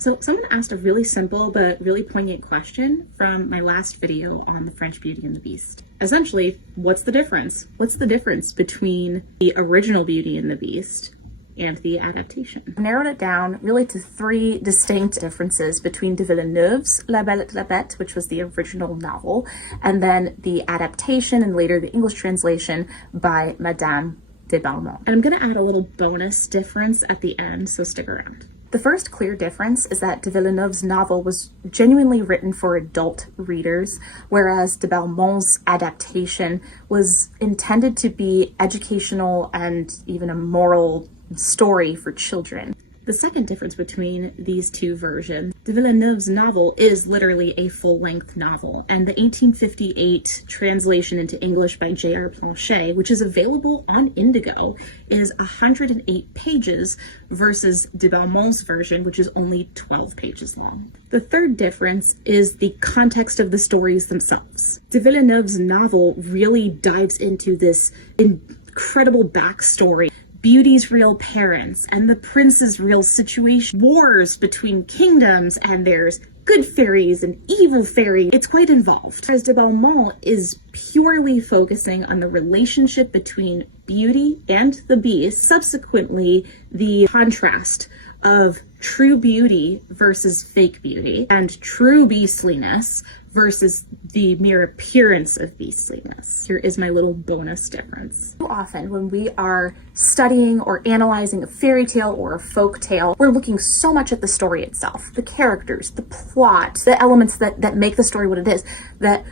So someone asked a really simple but really poignant question from my last video on the French Beauty and the Beast. Essentially, what's the difference? What's the difference between the original Beauty and the Beast and the adaptation? I narrowed it down really to three distinct differences between de Villeneuve's La Belle et la Bête, which was the original novel, and then the adaptation and later the English translation by Madame de Balmont. And I'm going to add a little bonus difference at the end, so stick around. The first clear difference is that de Villeneuve's novel was genuinely written for adult readers, whereas de Balmont's adaptation was intended to be educational and even a moral story for children. The second difference between these two versions, de Villeneuve's novel is literally a full-length novel, and the 1858 translation into English by J.R. Blanchet, which is available on Indigo, is 108 pages versus de Balmont's version, which is only 12 pages long. The third difference is the context of the stories themselves. De Villeneuve's novel really dives into this incredible backstory, Beauty's real parents and the prince's real situation, wars between kingdoms, and there's good fairies and evil fairies. It's quite involved. Whereas de Balmont is purely focusing on the relationship between Beauty and the Beast, subsequently the contrast of true beauty versus fake beauty, and true beastliness versus the mere appearance of beastliness. Here is my little bonus difference. So often when we are studying or analyzing a fairy tale or a folk tale, we're looking so much at the story itself, the characters, the plot, the elements that make the story what it is, that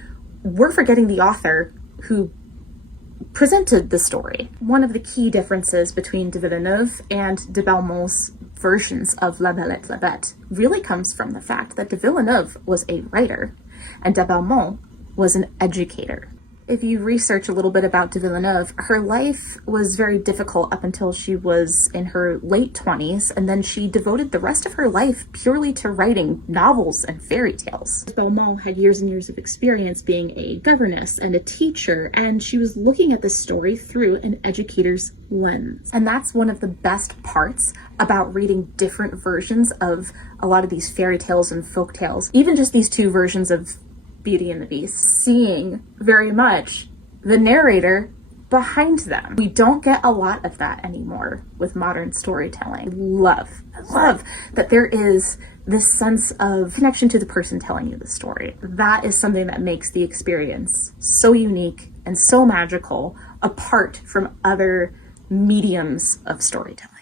we're forgetting the author who presented the story. One of the key differences between de Villeneuve and de Balmont's versions of La Belle et la Bête really comes from the fact that de Villeneuve was a writer and de Balmont was an educator. If you research a little bit about de Villeneuve, her life was very difficult up until she was in her late 20s, and then she devoted the rest of her life purely to writing novels and fairy tales. Balmont had years and years of experience being a governess and a teacher, and she was looking at this story through an educator's lens. And that's one of the best parts about reading different versions of a lot of these fairy tales and folk tales, even just these two versions of Beauty and the Beast, seeing very much the narrator behind them. We don't get a lot of that anymore with modern storytelling. I love that there is this sense of connection to the person telling you the story. That is something that makes the experience so unique and so magical, apart from other mediums of storytelling.